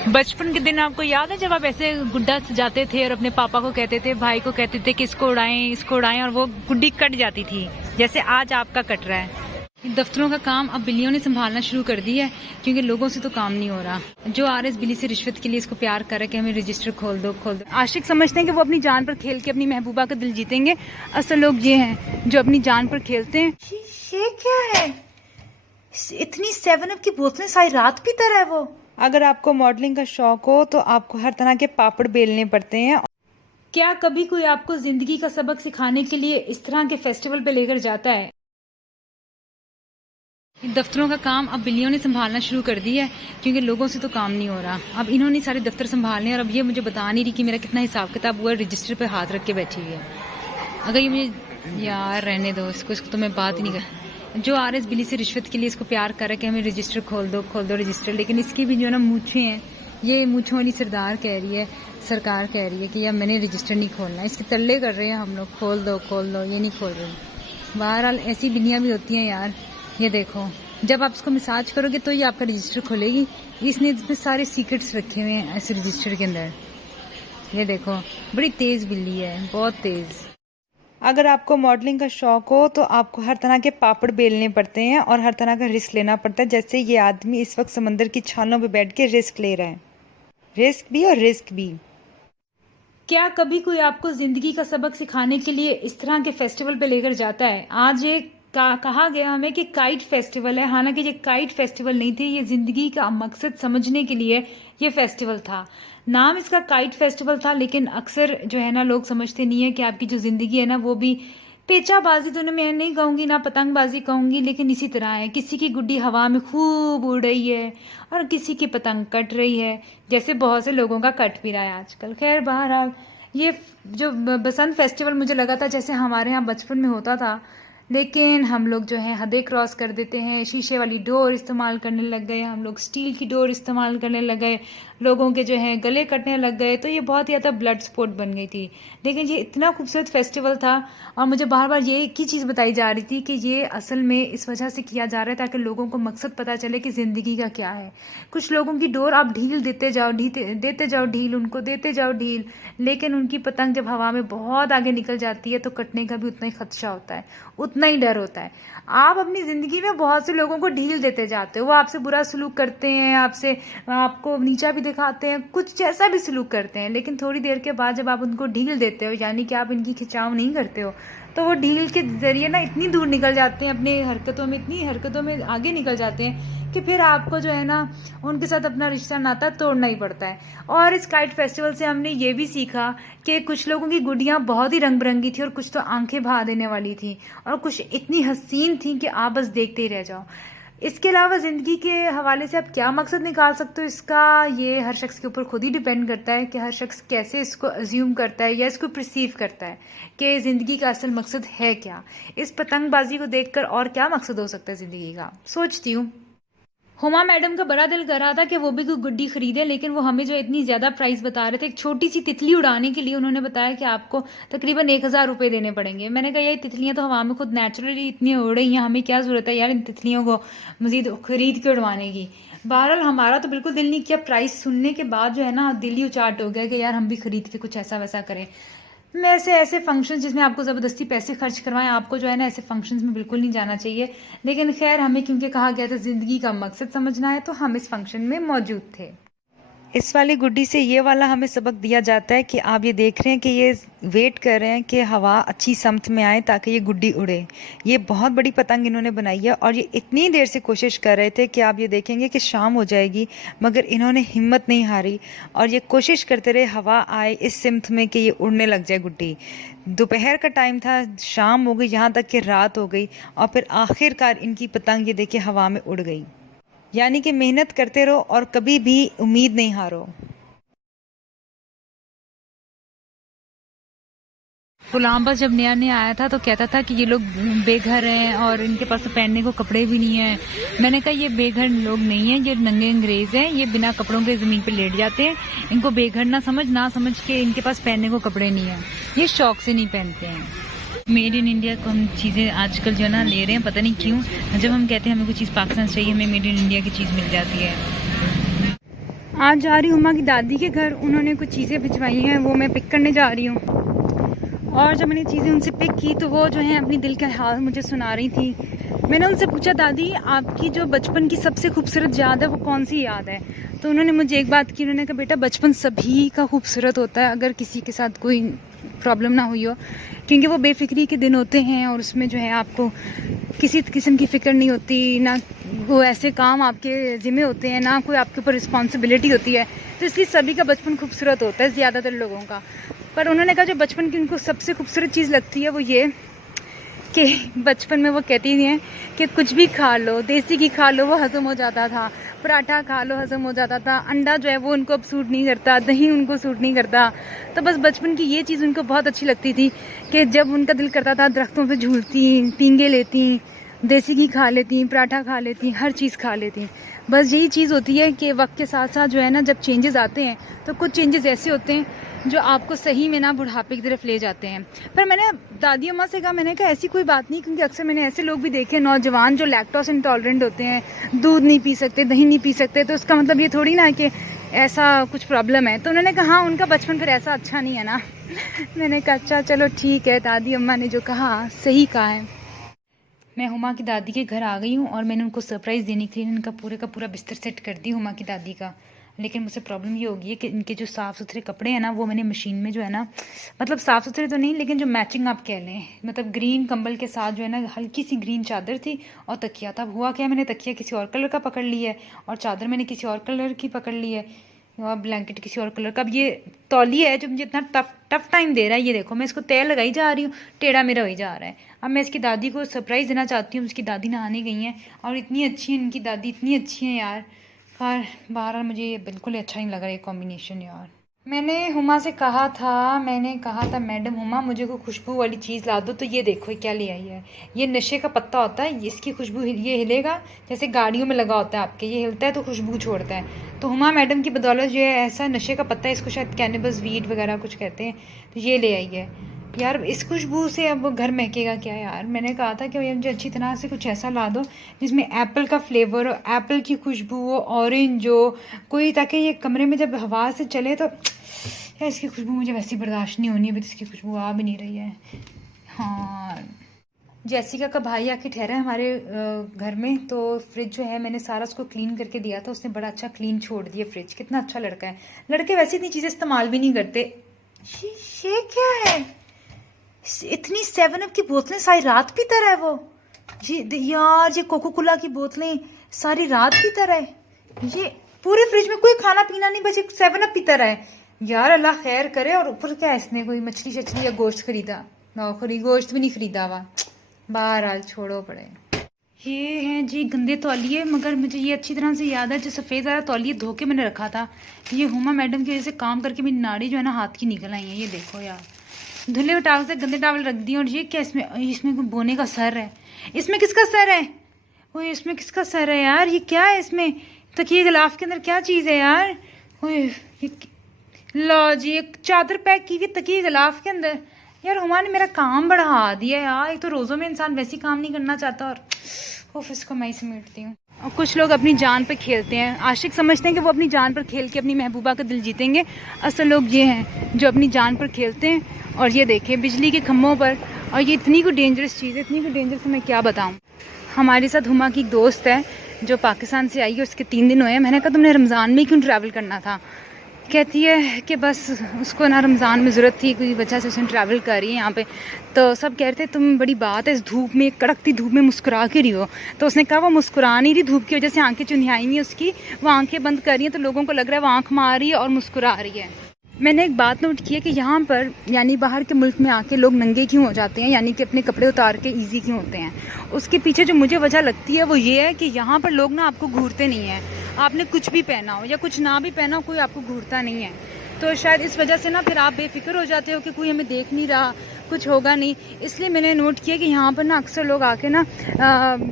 बचपन के दिन आपको याद है जब आप ऐसे गुड्डा सजाते थे और अपने पापा को कहते थे, भाई को कहते थे कि इसको उड़ाएं और वो गुड्डी कट जाती थी, जैसे आज आपका कट रहा है। दफ्तरों का काम अब बिल्लियों ने संभालना शुरू कर दिया है, क्योंकि लोगों से तो काम नहीं हो रहा। जो आ रहे इस बिल्ली से रिश्वत के लिए इसको प्यार कर रहा है कि हमें रजिस्टर खोल दो। आशिक समझते हैं कि वो अपनी जान पर खेल के अपनी महबूबा का दिल जीतेंगे। असल लोग ये हैं जो अपनी जान पर खेलते हैं। ये क्या है? इतनी 7 अप की बोतलें सारी रात पीता रहा है वो। अगर आपको मॉडलिंग का शौक हो तो आपको हर तरह के पापड़ बेलने पड़ते हैं। क्या कभी कोई आपको जिंदगी का सबक सिखाने के लिए इस तरह के फेस्टिवल पे लेकर जाता है? दफ्तरों का काम अब बिल्लियों ने संभालना शुरू कर दिया है, क्योंकि लोगों से तो काम नहीं हो रहा। अब इन्होंने सारे दफ्तर संभालने और अब ये मुझे बता नहीं रही कि मेरा कितना हिसाब किताब हुआ। रजिस्टर पे हाथ रख के बैठी हुई है। अगर ये मुझे यार रहने दो इसको तो मैं बात ही नहीं कर। जो आ रहे इस बिल्ली से रिश्वत के लिए इसको प्यार कर रहा है कि हमें रजिस्टर खोल दो रजिस्टर। लेकिन इसकी भी जो ना मूछें हैं, ये मूछों वाली सरकार कह रही है कि यार मैंने रजिस्टर नहीं खोलना। इसके तल्ले कर रहे हैं हम लोग, खोल दो ये नहीं खोल रही। बहरहाल ऐसी बिल्लियां भी होती हैं यार। ये देखो, जब आप इसको मसाज करोगे तो ये आपका रजिस्टर खोलेगी। इसने इसमें सारे सीक्रेट्स रखे हुए हैं ऐसे रजिस्टर के अंदर। ये देखो, बड़ी तेज बिल्ली है, बहुत तेज। अगर आपको मॉडलिंग का शौक हो तो आपको हर तरह के पापड़ बेलने पड़ते हैं और हर तरह का रिस्क लेना पड़ता है। जैसे ये आदमी इस वक्त समंदर की छालों पे बैठ के रिस्क ले रहा है। रिस्क भी और रिस्क भी। क्या कभी कोई आपको जिंदगी का सबक सिखाने के लिए इस तरह के फेस्टिवल पे लेकर जाता है? आज ये कहा गया हमें कि काइट फेस्टिवल है। हालांकि ये काइट फेस्टिवल नहीं थी, ये जिंदगी का मकसद समझने के लिए ये फेस्टिवल था। नाम इसका काइट फेस्टिवल था, लेकिन अक्सर जो है ना लोग समझते नहीं है कि आपकी जो जिंदगी है ना वो भी पेचाबाजी तो मैं नहीं कहूंगी, ना पतंगबाजी कहूंगी, लेकिन इसी तरह है। किसी की गुड्डी हवा में खूब उड़ रही है और किसी की पतंग कट रही है, जैसे बहुत से लोगों का कट भी रहा है आजकल। खैर बहरहाल, ये जो बसंत फेस्टिवल मुझे लगा था जैसे हमारे यहाँ बचपन में होता था, लेकिन हम लोग जो है हदें क्रॉस कर देते हैं। शीशे वाली डोर इस्तेमाल करने लग गए हम लोग, स्टील की डोर इस्तेमाल करने लग गए, लोगों के जो है गले कटने लग गए। तो ये बहुत ही ज़्यादा ब्लड स्पोर्ट बन गई थी। लेकिन ये इतना खूबसूरत फेस्टिवल था और मुझे बार बार ये एक ही चीज़ बताई जा रही थी कि ये असल में इस वजह से किया जा रहा है ताकि लोगों को मकसद पता चले कि ज़िंदगी का क्या है। कुछ लोगों की डोर आप ढील देते जाओ ढील, उनको देते जाओ ढील, लेकिन उनकी पतंग जब हवा में बहुत आगे निकल जाती है तो कटने का भी उतना ही खदशा होता है, उतना ही डर होता है। आप अपनी ज़िंदगी में बहुत से लोगों को ढील देते जाते हो, वो आपसे बुरा सलूक करते हैं, आपको नीचा भी दिखाते हैं, कुछ जैसा भी सलूक करते हैं, लेकिन थोड़ी देर के बाद जब आप उनको ढील देते हो, यानी कि आप इनकी खिंचाव नहीं करते हो, तो वो ढील के ज़रिए ना इतनी दूर निकल जाते हैं अपनी इतनी हरकतों में आगे निकल जाते हैं कि फिर आपको जो है ना उनके साथ अपना रिश्ता नाता तोड़ना ही पड़ता है। और इस काइट फेस्टिवल से हमने ये भी सीखा कि कुछ लोगों की गुड़ियाँ बहुत ही रंग बिरंगी थी और कुछ तो आंखें बहा देने वाली थी और कुछ इतनी हसीन थी कि आप बस देखते ही रह जाओ। इसके अलावा ज़िंदगी के हवाले से आप क्या मकसद निकाल सकते हो, इसका ये हर शख्स के ऊपर खुद ही डिपेंड करता है कि हर शख्स कैसे इसको अज्यूम करता है या इसको परसीव करता है कि ज़िंदगी का असल मकसद है क्या। इस पतंगबाजी को देखकर और क्या मकसद हो सकता है ज़िंदगी का, सोचती हूँ। हुमा मैडम का बड़ा दिल कर रहा था कि वो भी कोई गुड्डी खरीदे, लेकिन वो हमें जो इतनी ज़्यादा प्राइस बता रहे थे। एक छोटी सी तितली उड़ाने के लिए उन्होंने बताया कि आपको तकरीबन 1000 रुपये देने पड़ेंगे। मैंने कहा यार तितलियाँ तो हवा में खुद नेचुरली इतनी उड़ रही हैं, हमें क्या ज़रूरत है यार इन तितलियों को मज़ीद खरीद के उड़वाने की। बहरहाल हमारा तो बिल्कुल दिल नहीं किया। प्राइस सुनने के बाद जो है ना दिल ही उचाट हो गया कि यार हम भी खरीद के कुछ ऐसा वैसा करें। ऐसे फंक्शंस जिसमें आपको ज़बरदस्ती पैसे खर्च करवाएं, आपको जो है ना ऐसे फंक्शंस में बिल्कुल नहीं जाना चाहिए। लेकिन खैर हमें क्योंकि कहा गया था ज़िंदगी का मकसद समझना है, तो हम इस फंक्शन में मौजूद थे। इस वाली गुड्डी से ये वाला हमें सबक दिया जाता है कि आप ये देख रहे हैं कि ये वेट कर रहे हैं कि हवा अच्छी समत में आए ताकि ये गुड्डी उड़े। ये बहुत बड़ी पतंग इन्होंने बनाई है और ये इतनी देर से कोशिश कर रहे थे कि आप ये देखेंगे कि शाम हो जाएगी, मगर इन्होंने हिम्मत नहीं हारी और ये कोशिश करते रहे हवा आए इस सिमत में कि ये उड़ने लग जाए गुड्डी। दोपहर का टाइम था, शाम हो गई, यहाँ तक कि रात हो गई और फिर आखिरकार इनकी पतंग ये देखिए हवा में उड़ गई। यानी कि मेहनत करते रहो और कभी भी उम्मीद नहीं हारो। गुलाम बस जब नया नया आया था तो कहता था कि ये लोग बेघर हैं और इनके पास तो पहनने को कपड़े भी नहीं हैं। मैंने कहा ये बेघर लोग नहीं हैं, ये नंगे अंग्रेज हैं, ये बिना कपड़ों के ज़मीन पे लेट जाते हैं। इनको बेघर ना समझ के इनके पास पहनने को कपड़े नहीं हैं, ये शौक से नहीं पहनते हैं। मेड इन इंडिया को हम चीज़ें आजकल जो है ना ले रहे हैं, पता नहीं क्यों। जब हम कहते हैं हमें कोई चीज़ पाकिस्तान से चाहिए, हमें मेड इन इंडिया की चीज़ मिल जाती है। आज जा रही हूँ हुमा की दादी के घर। उन्होंने कुछ चीज़ें भिजवाई हैं, वो मैं पिक करने जा रही हूँ। और जब मैंने चीज़ें उनसे पिक की तो वो जो है अपनी दिल का हाल मुझे सुना रही थी। मैंने उनसे पूछा, दादी आपकी जो बचपन की सबसे खूबसूरत याद है वो कौन सी याद है? तो उन्होंने मुझे एक बात की, उन्होंने कहा बेटा बचपन सभी का खूबसूरत होता है अगर किसी के साथ कोई प्रॉब्लम ना हुई हो, क्योंकि वो बेफिक्री के दिन होते हैं और उसमें जो है आपको किसी किस्म की फ़िक्र नहीं होती, ना वो ऐसे काम आपके ज़िम्मे होते हैं, ना कोई आपके ऊपर रिस्पॉन्सिबिलिटी होती है। तो इसलिए सभी का बचपन खूबसूरत होता है, ज़्यादातर लोगों का। पर उन्होंने कहा जो बचपन की उनको सबसे खूबसूरत चीज़ लगती है वो ये कि बचपन में वो कहती हैं कि कुछ भी खा लो, देसी घी खा लो वो हज़म हो जाता था, पराठा खा लो हज़म हो जाता था, अंडा जो है वो उनको अब सूट नहीं करता, दही उनको सूट नहीं करता। तो बस बचपन की ये चीज़ उनको बहुत अच्छी लगती थी कि जब उनका दिल करता था दरख्तों पे झूलती, पींगे लेती, देसी घी खा लेती, पराठा खा लेती, हर चीज़ खा लेती। बस यही चीज़ होती है कि वक्त के साथ साथ जो है ना, जब चेंजेस आते हैं तो कुछ चेंजेस ऐसे होते हैं जो आपको सही में ना बुढ़ापे की तरफ ले जाते हैं। पर मैंने दादी अम्मा से कहा, मैंने कहा ऐसी कोई बात नहीं, क्योंकि अक्सर मैंने ऐसे लोग भी देखे नौजवान जो लैक्टोस इंटॉलरेंट होते हैं, दूध नहीं पी सकते, दही नहीं पी सकते, तो उसका मतलब ये थोड़ी ना कि ऐसा कुछ प्रॉब्लम है। तो उन्होंने कहा हाँ उनका बचपन फिर ऐसा अच्छा नहीं है ना। मैंने कहा अच्छा चलो ठीक है, दादी अम्मा ने जो कहा सही कहा है। मैं हुमा की दादी के घर आ गई हूँ और मैंने उनको सरप्राइज़ देने के लिए इनका पूरे का पूरा बिस्तर सेट कर दी हुमा की दादी का। लेकिन मुझसे प्रॉब्लम ये होगी है कि इनके जो साफ़ सुथरे कपड़े हैं ना, वो मैंने मशीन में जो है ना, मतलब साफ़ सुथरे तो नहीं लेकिन जो मैचिंग आप कह लें, मतलब ग्रीन कंबल के साथ जो है ना हल्की सी ग्रीन चादर थी और तकिया था। अब हुआ क्या, मैंने तकिया किसी और कलर का पकड़ लिया है और चादर मैंने किसी और कलर की पकड़ ली है और ब्लैंकेट किसी और कलर का। अब ये तौलिया है जो मुझे इतना टफ टाइम दे रहा है। ये देखो मैं इसको तेल लगाई जा रही हूँ, टेढ़ा मेरा वही जा रहा है। अब मैं इसकी दादी को सरप्राइज़ देना चाहती हूँ। उसकी दादी नहाने गई हैं और इतनी अच्छी है इनकी दादी, इतनी अच्छी है यार। पर बहरहाल मुझे ये बिल्कुल अच्छा नहीं लगा ये कॉम्बिनेशन यार। मैंने हुमा से कहा था मैडम हुमा मुझे कोई खुशबू वाली चीज़ ला दो। तो ये देखो ये क्या ले आई है, ये नशे का पत्ता होता है, इसकी खुशबू ये हिलेगा जैसे गाड़ियों में लगा होता है आपके, ये हिलता है तो खुशबू छोड़ता है। तो हुमा मैडम की बदौलत जो है ऐसा नशे का पत्ता है, इसको शायद कैनिबस वीड वगैरह कुछ कहते हैं, तो ये ले आई है यार। इस खुशबू से अब घर महकेगा क्या यार। मैंने कहा था कि भैया मुझे अच्छी तरह से कुछ ऐसा ला दो जिसमें एप्पल का फ्लेवर हो, एप्पल की खुशबू हो, ऑरेंज हो कोई, ताकि ये कमरे में जब हवा से चले तो यार इसकी खुशबू मुझे वैसी बर्दाश्त नहीं होनी है। अभी इसकी खुशबू आ भी नहीं रही है। हाँ जैसिका का भाई आके ठहरा है हमारे घर में, तो फ्रिज जो है मैंने सारा उसको क्लीन करके दिया था, उसने बड़ा अच्छा क्लीन छोड़ दिया फ्रिज। कितना अच्छा लड़का है। लड़के वैसे इतनी चीज़ें इस्तेमाल भी नहीं करते। ये क्या है, इतनी 7 अप की बोतलें सारी रात पीता रहा है वो। यार ये कोको कोला की बोतलें सारी रात पीता रहा है। ये पूरे फ्रिज में कोई खाना पीना नहीं बचे, 7 अप पीता रहा है यार। अल्लाह खैर करे। और ऊपर क्या इसने कोई मछली शछली या गोश्त खरीदा? नौकरी गोश्त भी नहीं खरीदा हुआ। बहरहाल छोड़ो पड़े। ये हैं जी गंदे तौलिए, मगर मुझे ये अच्छी तरह से याद है जो सफ़ेद वाला तौलिए धो के मैंने रखा था। ये हुमा मैडम की वजह से काम करके मेरी नाड़ी जो है ना हाथ की निकल आई है। ये देखो यार, धुले हुए टावल से गंदे टावल रख दिए। और ये क्या इसमें बोने का सर है। इसमें किसका सर है? वो इसमें किसका सर है यार? ये क्या है इसमें? तकिए गिलाफ के अंदर क्या चीज़ है यार? लो जी एक चादर पैक की हुई तकिए गिलाफ के अंदर। यार हुमा ने मेरा काम बढ़ा दिया यार। एक तो रोज़ों में इंसान वैसे काम नहीं करना चाहता और ऑफिस को मैं ही समेटती हूँ। और कुछ लोग अपनी जान पर खेलते हैं। आशिक समझते हैं कि वो अपनी जान पर खेल के अपनी महबूबा का दिल जीतेंगे। असल लोग ये हैं जो अपनी जान पर खेलते हैं। और ये देखें बिजली के खम्भों पर, और ये इतनी को डेंजरस चीज़ है, इतनी को डेंजरस मैं क्या बताऊँ। हमारे साथ हुमा की एक दोस्त है जो पाकिस्तान से आई है, उसके 3 दिन हुए हैं। मैंने कहा तुमने रमज़ान में क्यों ट्रैवल करना था? कहती है कि बस उसको ना रमज़ान में ज़रूरत थी, कोई वजह से उसने ट्रैवल कर रही है यहाँ पे। तो सब कह रहे थे तुम बड़ी बात है इस धूप में, कड़कती धूप में मुस्कुरा के रही हो। तो उसने कहा वो मुस्कुरा नहीं रही, धूप की वजह से आंखें चुनियाई नहीं उसकी, वो आंखें बंद कर रही है तो लोगों को लग रहा है वो आँख मार रही है और मुस्कुरा रही है। मैंने एक बात नोट की है कि यहाँ पर यानी बाहर के मुल्क में आके लोग नंगे क्यों हो जाते हैं, यानी कि अपने कपड़े उतार के ईजी क्यों होते हैं। उसके पीछे जो मुझे वजह लगती है वो ये है कि यहाँ पर लोग ना आपको घूरते नहीं हैं। आपने कुछ भी पहना हो या कुछ ना भी पहना हो, कोई आपको घूरता नहीं है। तो शायद इस वजह से ना फिर आप बेफिक्र हो जाते हो कि कोई हमें देख नहीं रहा, कुछ होगा नहीं। इसलिए मैंने नोट किया कि यहाँ पर ना अक्सर लोग आके ना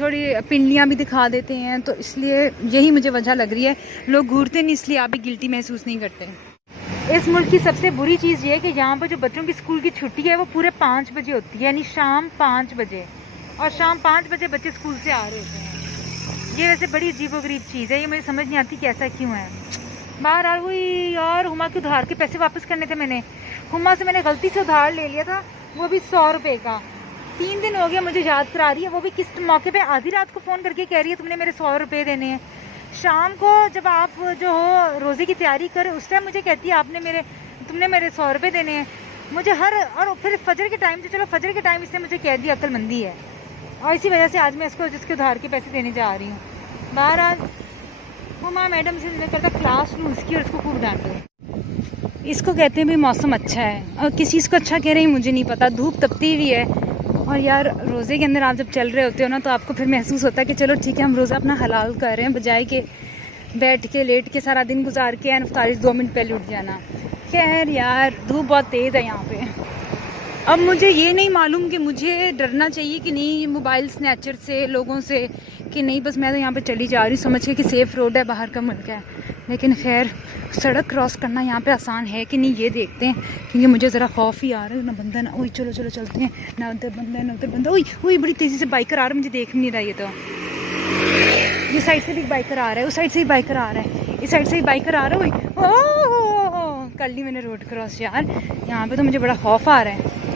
थोड़ी पिंडलियाँ भी दिखा देते हैं। तो इसलिए यही मुझे वजह लग रही है, लोग घूरते नहीं इसलिए आप भी गिल्टी महसूस नहीं करते। इस मुल्क की सबसे बुरी चीज़ ये है कि यहाँ पर जो बच्चों की स्कूल की छुट्टी है वो पूरे 5 बजे होती है, यानी शाम 5 बजे। और शाम 5 बजे बच्चे स्कूल से आ रहे होते हैं। ये वैसे बड़ी अजीबोगरीब चीज़ है, ये मुझे समझ नहीं आती कि ऐसा क्यों है। बहरहाल वही यार, हुमा के उधार के पैसे वापस करने थे मैंने। हुमा से मैंने गलती से उधार ले लिया था, वो भी 100 रुपये का। 3 दिन हो गया मुझे याद करा रही है, वो भी किस मौके पे, आधी रात को फ़ोन करके कह रही है तुमने मेरे 100 रुपये देने हैं। शाम को जब आप जो हो रोज़े की तैयारी कर, उस टाइम मुझे कहती है तुमने मेरे 100 रुपये देने हैं मुझे और फिर फजर के टाइम से, चलो फजर के टाइम इसने मुझे कह दिया, अक्लमंदी है। और इसी वजह से आज मैं इसको जिसके उधार के पैसे देने जा रही हूँ। बहरहाल हुमा मैडम से मैं करता क्लास लूँ उसकी और इसको खूब डांटूँ। इसको कहते हैं भी मौसम अच्छा है, और किस चीज़ को अच्छा कह रहे हैं मुझे नहीं पता। धूप तपती हुई है, और यार रोज़े के अंदर आप जब चल रहे होते हो ना, तो आपको फिर महसूस होता है कि चलो ठीक है हम रोज़ा अपना हलाल कर रहे हैं, बजाय के बैठ के लेट के सारा दिन गुजार के इफ्तारी 2 मिनट पहले उठ जाना। खैर यार धूप बहुत तेज़ है यहाँ पे। अब मुझे ये नहीं मालूम कि मुझे डरना चाहिए कि नहीं मोबाइल स्नैचर से, लोगों से, कि नहीं बस मैं तो यहाँ पे चली जा रही हूँ समझ के कि सेफ़ रोड है, बाहर का मुल्क है। लेकिन खैर सड़क क्रॉस करना यहाँ पे आसान है कि नहीं ये देखते हैं, क्योंकि मुझे ज़रा खौफ ही आ रहा है ना बंदा ना। ओए चलो चलो चलते हैं, ना उधर बंदा है ना उधर बंदा। ओए बड़ी तेज़ी से बाइकर आ रहा है, मुझे देख नहीं रहा। ये साइड से भी बाइकर आ रहा है, उस साइड से भी बाइकर आ रहा है, इस साइड से भी बाइकर आ रहा है। ओह कर ली मैंने रोड क्रॉस यार, यहाँ पे तो मुझे बड़ा खौफ आ रहा है।